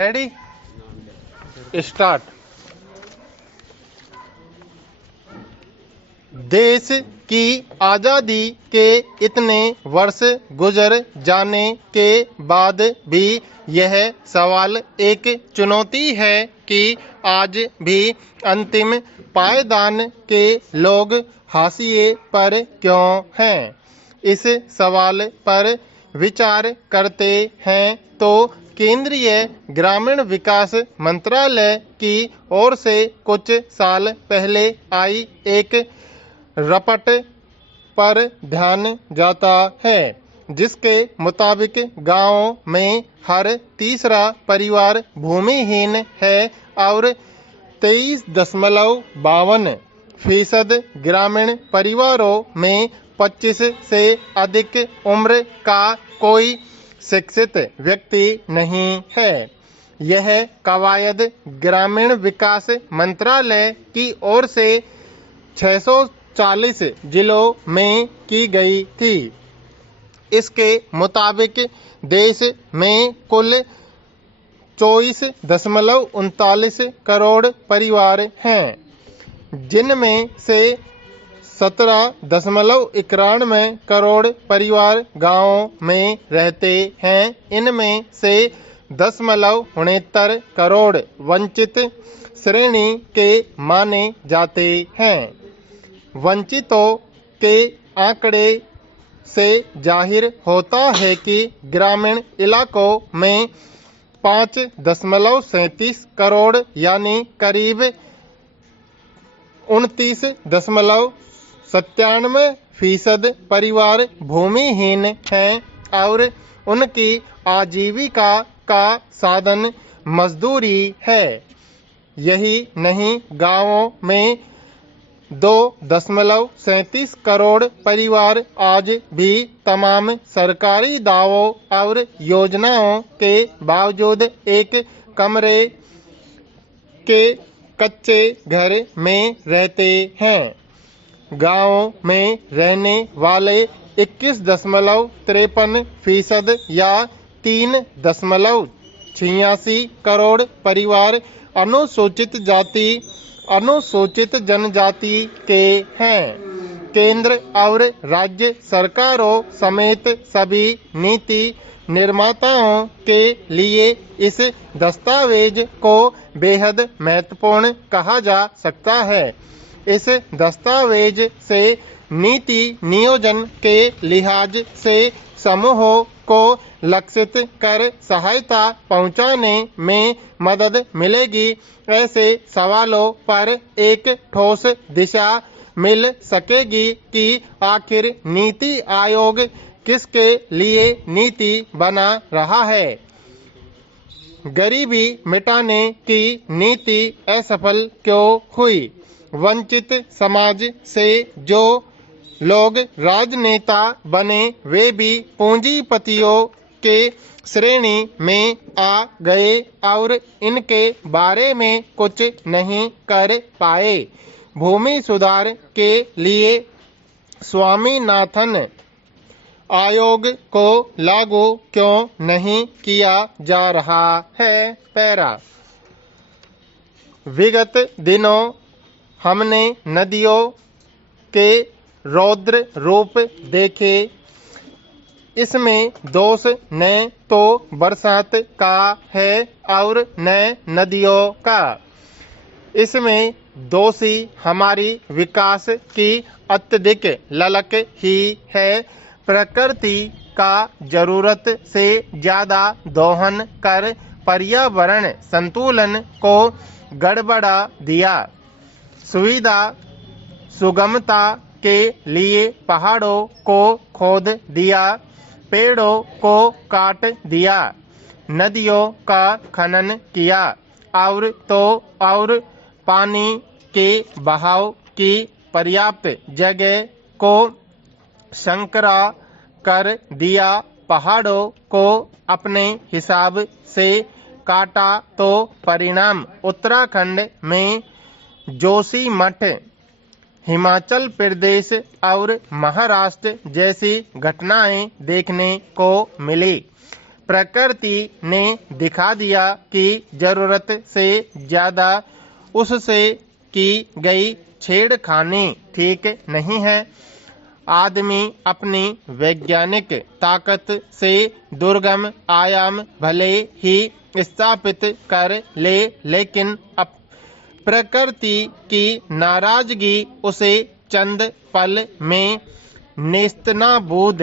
Ready start. देश की आज़ादी के इतने वर्ष गुजर जाने के बाद भी यह सवाल एक चुनौती है कि आज भी अंतिम पायदान के लोग हाशिए पर क्यों हैं। इस सवाल पर विचार करते हैं तो केंद्रीय ग्रामीण विकास मंत्रालय की ओर से कुछ साल पहले आई एक रपट पर ध्यान जाता है, जिसके मुताबिक गांवों में हर तीसरा परिवार भूमिहीन है और 23.52% ग्रामीण परिवारों में 25 से अधिक उम्र का कोई शिक्षित व्यक्ति नहीं है। यह कवायद ग्रामीण विकास मंत्रालय की ओर से 640 जिलों में की गई थी। इसके मुताबिक देश में कुल 24.39 करोड़ परिवार हैं, जिनमें से 17.91 करोड़ परिवार गांवों में रहते हैं। इनमें से 10.69 करोड़ वंचित श्रेणी के माने जाते हैं। वंचितों के आंकड़े से जाहिर होता है कि ग्रामीण इलाकों में 5.37 करोड़ यानी करीब 29.97% परिवार भूमिहीन हैं और उनकी आजीविका का साधन मजदूरी है। यही नहीं, गांवों में 2.37 करोड़ परिवार आज भी तमाम सरकारी दावों और योजनाओं के बावजूद एक कमरे के कच्चे घर में रहते हैं। गांवों में रहने वाले 21.53% या 3.86 करोड़ परिवार अनुसूचित जाति अनुसूचित जनजाति के हैं। केंद्र और राज्य सरकारों समेत सभी नीति निर्माताओं के लिए इस दस्तावेज को बेहद महत्वपूर्ण कहा जा सकता है। इस दस्तावेज से नीति नियोजन के लिहाज से समूहों को लक्षित कर सहायता पहुंचाने में मदद मिलेगी। ऐसे सवालों पर एक ठोस दिशा मिल सकेगी कि आखिर नीति आयोग किसके लिए नीति बना रहा है। गरीबी मिटाने की नीति असफल क्यों हुई। वंचित समाज से जो लोग राजनेता बने वे भी पूंजीपतियों के श्रेणी में आ गए और इनके बारे में कुछ नहीं कर पाए। भूमि सुधार के लिए स्वामीनाथन आयोग को लागू क्यों नहीं किया जा रहा है। पैरा। विगत दिनों हमने नदियों के रौद्र रूप देखे। इसमें दोष न तो बरसात का है और न नदियों का। इसमें दोषी हमारी विकास की अत्यधिक ललक ही है। प्रकृति का जरूरत से ज्यादा दोहन कर पर्यावरण संतुलन को गड़बड़ा दिया। सुविधा सुगमता के लिए पहाड़ों को खोद दिया, पेड़ों को काट दिया, नदियों का खनन किया और तो और पानी के बहाव की पर्याप्त जगह को संकरा कर दिया। पहाड़ों को अपने हिसाब से काटा तो परिणाम उत्तराखंड में जोशीमठ, हिमाचल प्रदेश और महाराष्ट्र जैसी घटनाएं देखने को मिली। प्रकृति ने दिखा दिया कि जरूरत से ज्यादा उससे की गई छेड़खानी ठीक नहीं है। आदमी अपनी वैज्ञानिक ताकत से दुर्गम आयाम भले ही स्थापित कर ले, लेकिन प्रकृति की नाराजगी उसे चंद पल में नेस्तनाबूद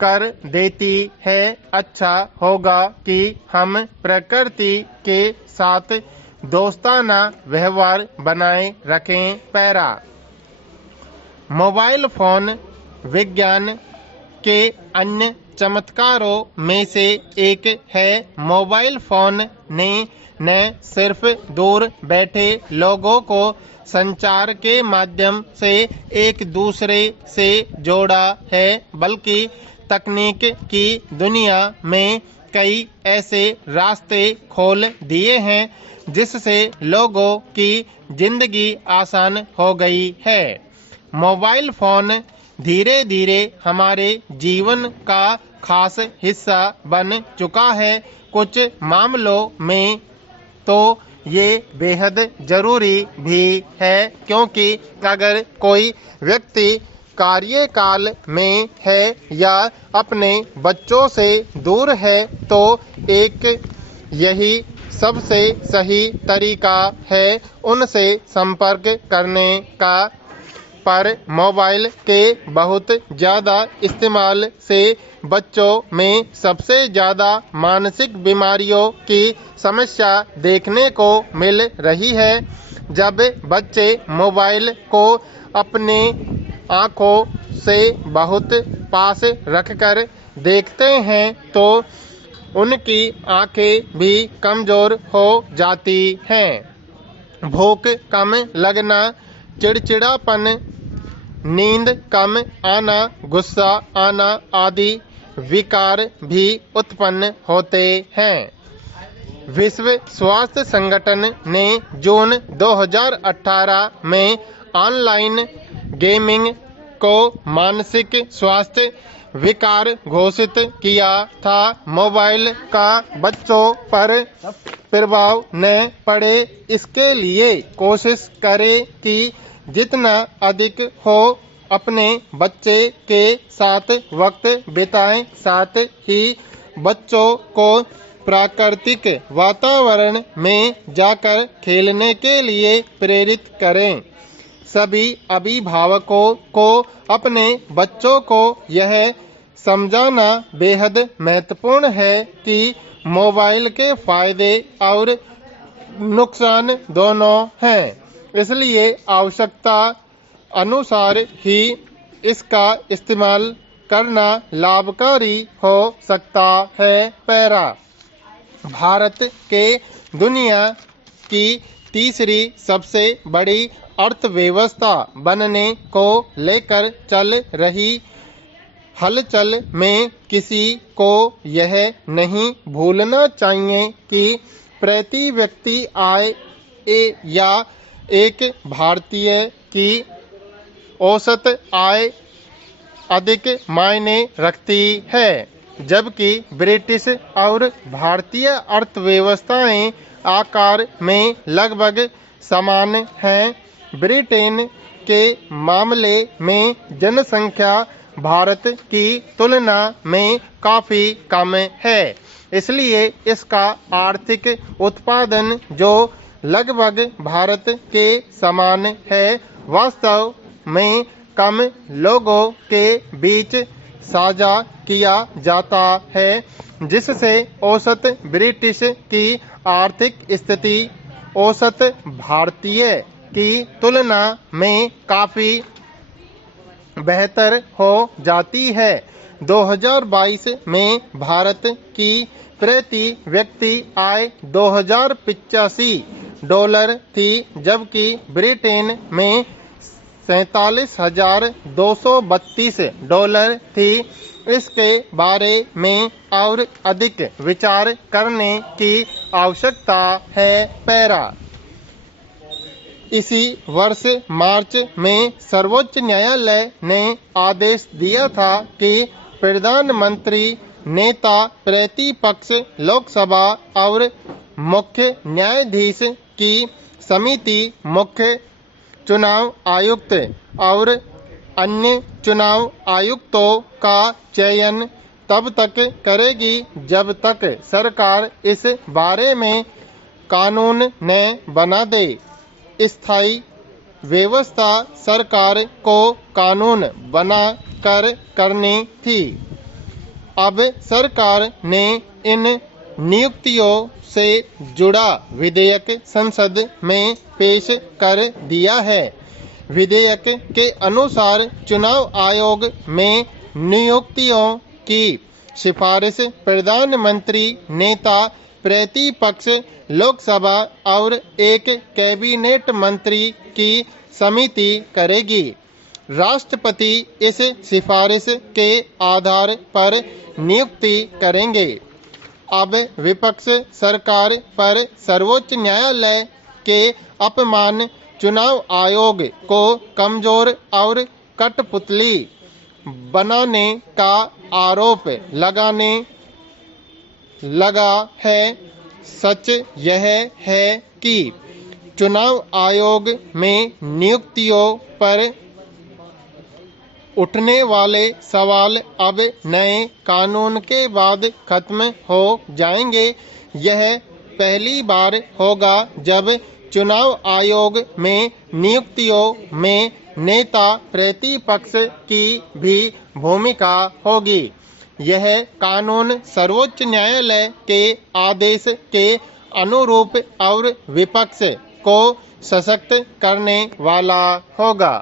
कर देती है। अच्छा होगा कि हम प्रकृति के साथ दोस्ताना व्यवहार बनाए रखें। पैरा। मोबाइल फोन विज्ञान के अन्य चमत्कारों में से एक है। मोबाइल फोन ने न सिर्फ दूर बैठे लोगों को संचार के माध्यम से एक दूसरे से जोड़ा है, बल्कि तकनीक की दुनिया में कई ऐसे रास्ते खोल दिए हैं जिससे लोगों की जिंदगी आसान हो गई है। मोबाइल फोन धीरे धीरे हमारे जीवन का खास हिस्सा बन चुका है। कुछ मामलों में तो ये बेहद जरूरी भी है, क्योंकि अगर कोई व्यक्ति कार्यकाल में है या अपने बच्चों से दूर है तो एक यही सबसे सही तरीका है उनसे संपर्क करने का। पर मोबाइल के बहुत ज्यादा इस्तेमाल से बच्चों में सबसे ज्यादा मानसिक बीमारियों की समस्या देखने को मिल रही है। जब बच्चे मोबाइल को अपने आँखों से बहुत पास रखकर देखते हैं तो उनकी आँखें भी कमजोर हो जाती हैं। भूख कम लगना, चिड़चिड़ापन, नींद कम आना, गुस्सा आना आदि विकार भी उत्पन्न होते हैं। विश्व स्वास्थ्य संगठन ने जून 2018 में ऑनलाइन गेमिंग को मानसिक स्वास्थ्य विकार घोषित किया था। मोबाइल का बच्चों पर प्रभाव न पड़े, इसके लिए कोशिश करें कि जितना अधिक हो अपने बच्चे के साथ वक्त बिताएं। साथ ही बच्चों को प्राकृतिक वातावरण में जाकर खेलने के लिए प्रेरित करें। सभी अभिभावकों को अपने बच्चों को यह समझाना बेहद महत्वपूर्ण है कि मोबाइल के फायदे और नुकसान दोनों हैं, इसलिए आवश्यकता अनुसार ही इसका इस्तेमाल करना लाभकारी हो सकता है। पैरा। भारत के दुनिया की तीसरी सबसे बड़ी अर्थव्यवस्था बनने को लेकर चल रही हलचल में किसी को यह नहीं भूलना चाहिए कि प्रति व्यक्ति आय या एक भारतीय की औसत आय अधिक मायने रखती है, जबकि ब्रिटिश और भारतीय अर्थव्यवस्थाएं आकार में लगभग समान हैं। ब्रिटेन के मामले में जनसंख्या भारत की तुलना में काफी कम है, इसलिए इसका आर्थिक उत्पादन जो लगभग भारत के समान है, वास्तव में कम लोगों के बीच साझा किया जाता है, जिससे औसत ब्रिटिश की आर्थिक स्थिति औसत भारतीय की तुलना में काफी बेहतर हो जाती है। 2022 में भारत की प्रति व्यक्ति आय $2085 थी, जबकि ब्रिटेन में $47,232 थी। इसके बारे में और अधिक विचार करने की आवश्यकता है। पैरा। इसी वर्ष मार्च में सर्वोच्च न्यायालय ने आदेश दिया था कि प्रधानमंत्री नेता प्रतिपक्ष लोकसभा और मुख्य न्यायाधीश की समिति मुख्य चुनाव आयुक्त और अन्य चुनाव आयुक्तों का चयन तब तक करेगी जब तक सरकार इस बारे में कानून न बना दे। स्थायी व्यवस्था सरकार को कानून बना कर करनी थी। अब सरकार ने इन नियुक्तियों से जुड़ा विधेयक संसद में पेश कर दिया है। विधेयक के अनुसार चुनाव आयोग में नियुक्तियों की सिफारिश प्रधानमंत्री, नेता प्रतिपक्ष लोकसभा और एक कैबिनेट मंत्री की समिति करेगी। राष्ट्रपति इस सिफारिश के आधार पर नियुक्ति करेंगे। अब विपक्ष सरकार पर सर्वोच्च न्यायालय के अपमान, चुनाव आयोग को कमजोर और कठपुतली बनाने का आरोप लगाने लगा है। सच यह है कि चुनाव आयोग में नियुक्तियों पर उठने वाले सवाल अब नए कानून के बाद खत्म हो जाएंगे। यह पहली बार होगा जब चुनाव आयोग में नियुक्तियों में नेता प्रतिपक्ष की भी भूमिका होगी। यह कानून सर्वोच्च न्यायालय के आदेश के अनुरूप और विपक्ष को सशक्त करने वाला होगा।